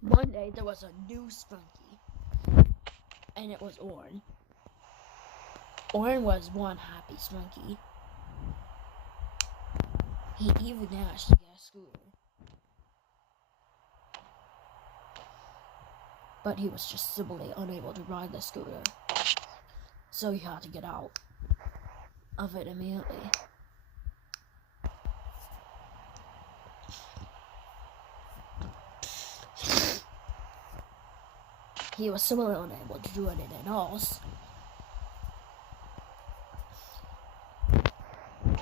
One day there was a new Sprunki, and it was Oren. Oren was one happy Sprunki. He even asked to get a scooter. But he was just simply unable to ride the scooter. So he had to get out of it immediately. He was simply unable to do anything else.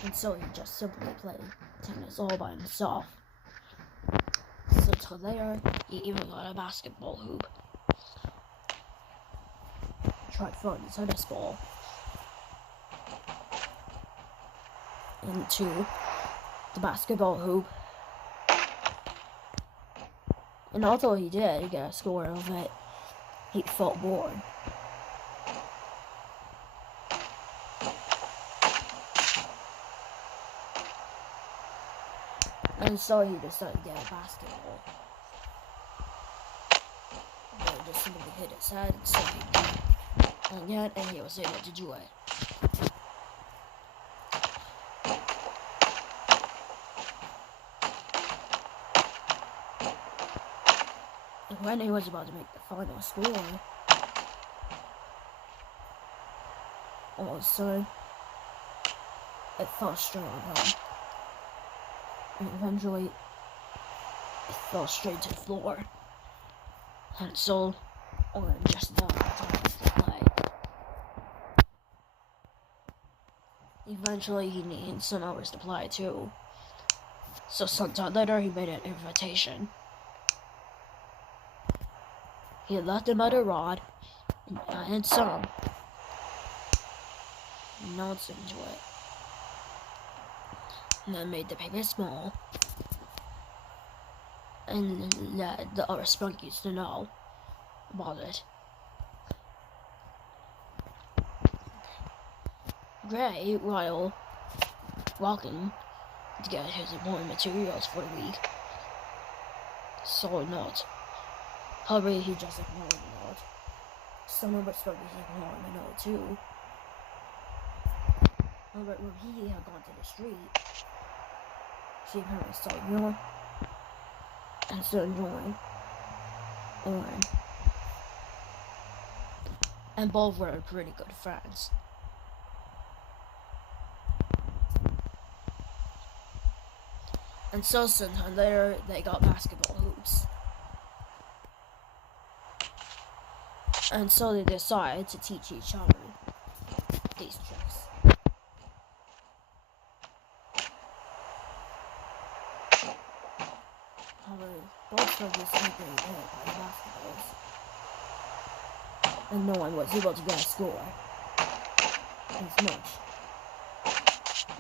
And so he just simply played tennis all by himself. So till later, he even got a basketball hoop. Tried throwing the tennis ball into the basketball hoop. And although he did get a score of it, he felt bored. And so he decided to get a basketball. But he just simply hit his head, so he did again, and he was able to do it. And when he was about to make the final score, all of a sudden, it fell straight on him. And eventually, it fell straight to the floor. And so, Oren just died to play. Eventually, he needed some hours to play too. So sometime later, he made an invitation. He left another rod and added some notes into it. And then made the paper small. And let the other Sprunkis to know about it. Gray, while walking to get his important materials for the week, saw a note. However, he just ignored the note. Some of the Sprunkies ignored the note too. However, when he had gone to the street, she apparently saw Yorn and started enjoying Oren. And both were pretty good friends. And so sometime later, they got basketball hoops. And so they decided to teach each other these tricks. However, both of us were getting hit by the basketballs. And no one was able to get a score as much.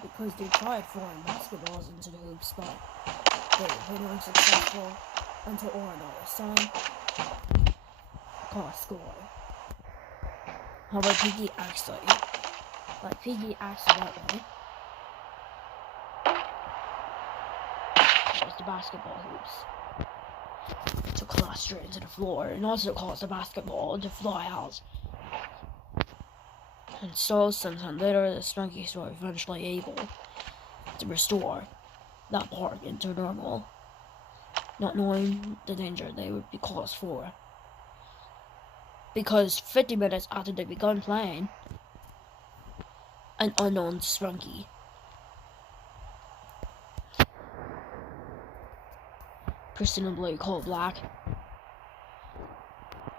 Because they tried throwing basketballs into the hoops, but they were unsuccessful until Oren all of a sudden got a score. However, Pinki accidentally caused the basketball hoops to collapse straight into the floor, and also caused the basketball to fly out. And so, sometime later, the Sprunkies were eventually able to restore that park into normal, not knowing the danger they would be caused for. Because 50 minutes after they begun playing, an unknown Sprunki presumably called Black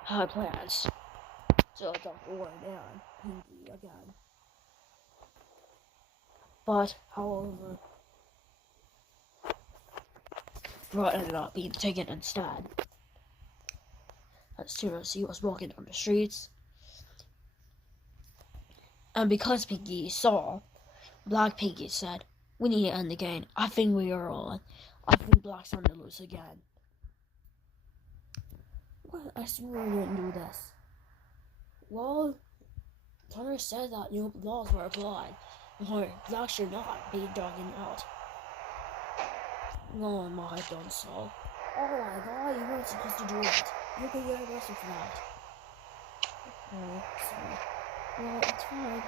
had plans to attack Oren and Pinki again. But, however, Rod ended up being taken instead. As soon as he was walking down the streets. And because Pinki saw, Black Pinki said, "We need to end the game. I think we are on. I think Black's on the loose again." What? I swear I didn't do this. Well, Connor said that new laws were applied. Or Black should not be dogging out. No one might have done so. Oh my god, you weren't supposed to do it. You could get arrested for that. Oh, sorry. Well, it's fine.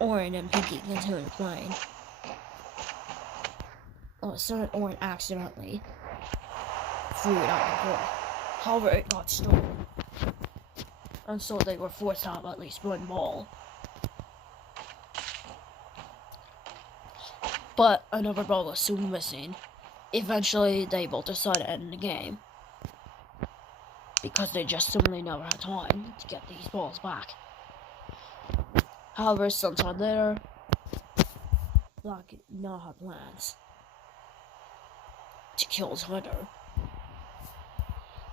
Oren and Pinki continue playing. Oh, so Oren accidentally threw it out the door. However, it got stolen. And so they were forced to have at least one ball. But another ball was soon missing. Eventually, they both decided to end the game. Because they just simply never had time to get these balls back. However, sometime later, Black now had plans to kill his hunter.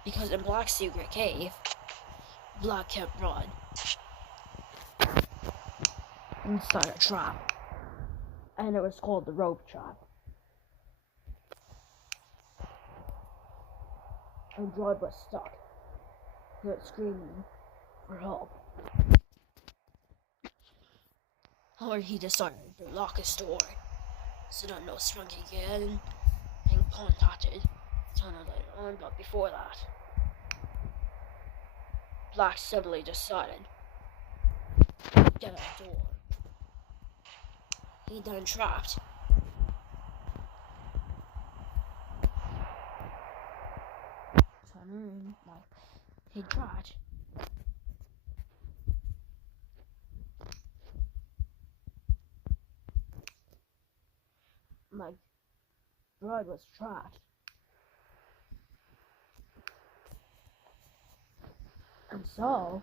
Because in Black's secret cave, Black kept Rod inside a trap. And it was called the rope trap. And Rod was stuck. He was screaming for help. However, he decided to lock his door so that no Sprunki again and contacted Tana later on, but before that, Black suddenly decided to get out the door. He then trapped Tana in, he trapped my bride was trapped. And so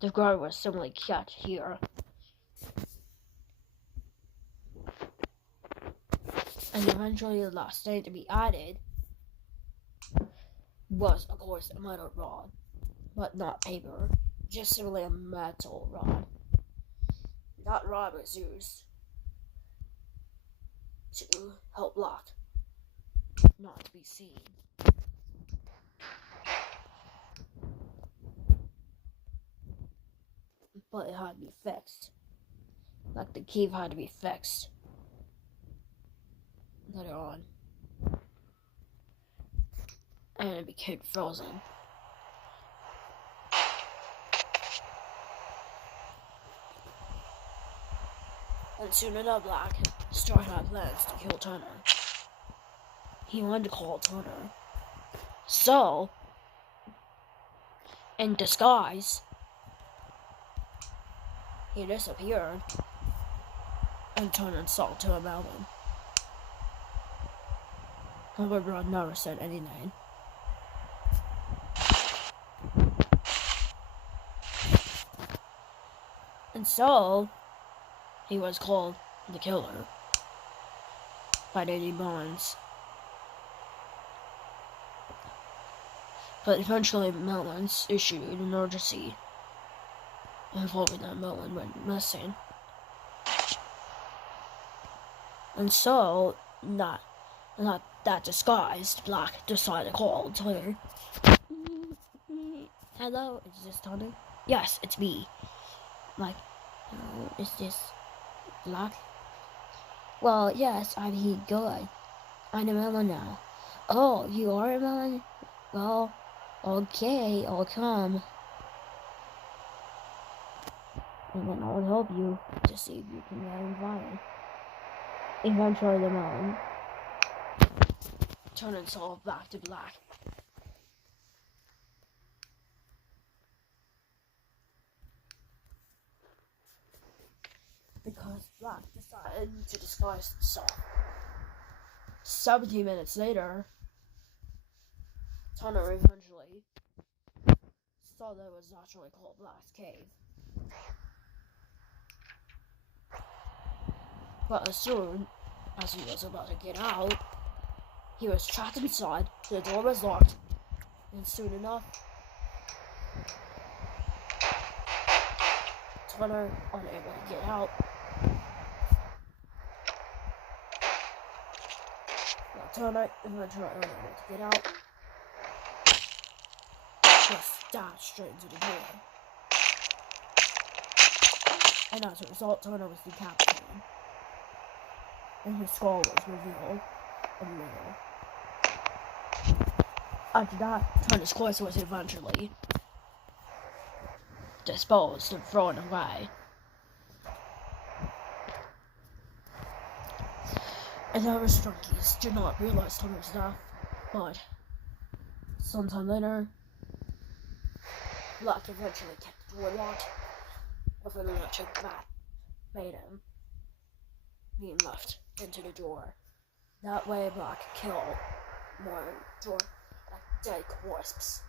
the guard was simply kept here. And eventually the last thing to be added was, of course, a metal rod. But not paper, just simply a metal rod. That rod was used to help Black not to be seen. But it had to be fixed. Like the cave had to be fixed later on. And it became frozen. And soon enough, Black started having plans to kill Turner. He wanted to call Turner. So, in disguise, he disappeared and turned and saw to a mountain. However, Rod never said anything. And so, he was called the Killer by Lady Bonds. But eventually, Melons issued an emergency involving that Melon went missing. And so, not that disguised, Black decided to call Twitter. Hello, is this Tony? Yes, it's me. Is this Black? Well, yes, I'm he good. I'm a melon now. Oh, you are a melon? Well, okay, I'll come. And then I'll help you to see if you can get invited. Eventually, the melon turned itself back to Black. Because Black decided to disguise himself. 17 minutes later, Tunner eventually saw that it was actually called Black's Cave. But as soon as he was about to get out, he was trapped inside, the door was locked, and soon enough, Tunner, unable to get out, Tunner, eventually unable to get out, just dashed straight into the door. and as a result, Turner was decapitated, and his skull was revealed in the middle. After that, Turner's corpse was eventually disposed and thrown away. And the other Sprunkies did not realize Turner's death, but sometime later, Black eventually kept the door locked with an electric bat made him being left into the door. That way, Black killed more dead corpses.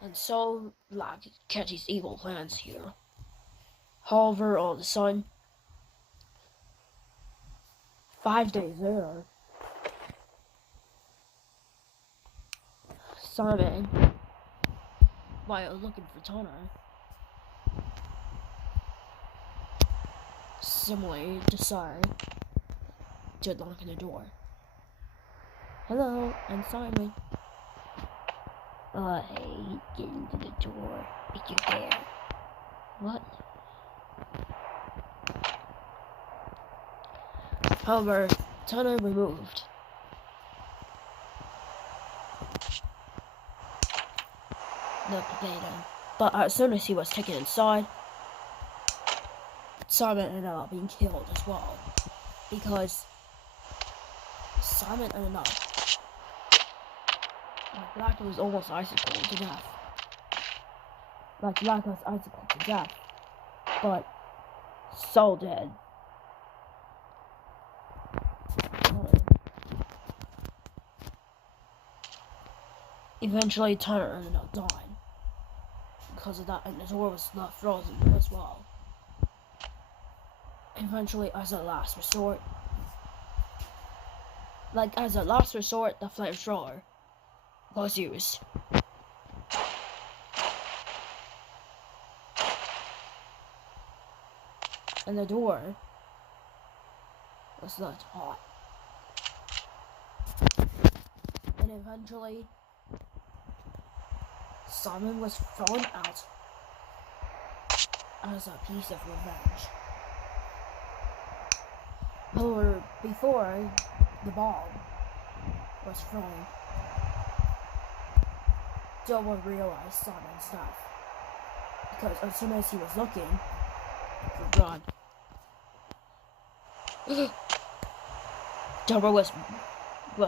And so, Black kept his evil plans here. However, all of a sudden, 5 days later, Simon, while looking for Turner, similarly decided to knock on the door. Hello, I'm Simon. Get into the door if you dare. What? However, Turner removed the potato, but as soon as he was taken inside, Simon ended up being killed as well, because Simon ended up, Black was almost icicled to death. Black was icicled to death, but so did eventually Turner ended up dying because of that, and the door was left frozen as well. Eventually, as a last resort, the flamethrower was used. And the door was left hot. And eventually, Simon was thrown out as a piece of revenge. However, before the bomb was thrown, Double realized Simon's death, because as soon as he was looking for blood, Double was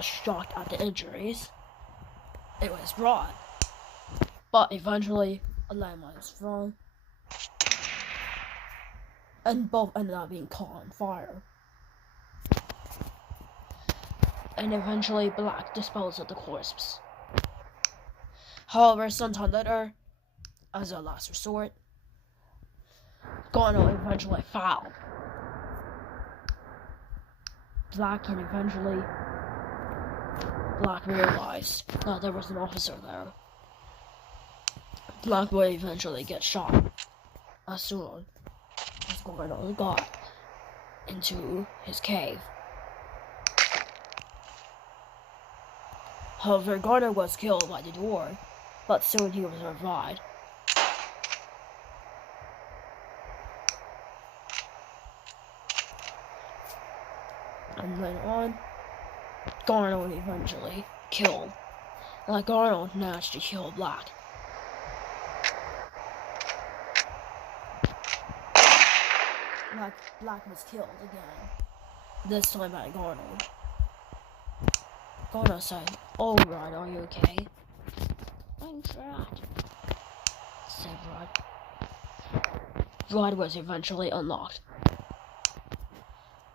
shocked at the injuries. It was brought, but eventually a landmine was thrown, and both ended up being caught on fire. And eventually Black disposed of the corpse. However, sometime later, as a last resort, Garno eventually fouled Black, and eventually Black realized that there was an officer there. Black would eventually get shot as soon as Garno got into his cave. However, Garner was killed by the door, but soon he was revived. And later on, Garner eventually killed. Garner managed to kill Black. Black was killed again, this time by Garner. Garner said, "Oh, Rod, are you okay?" "I'm shot," said Rod. Rod was eventually unlocked,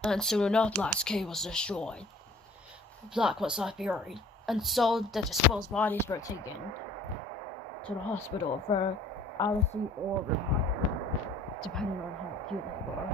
and soon enough, Black's cave was destroyed. Black was left buried, and so the disposed bodies were taken to the hospital for autopsy or revival, depending on how acute they were.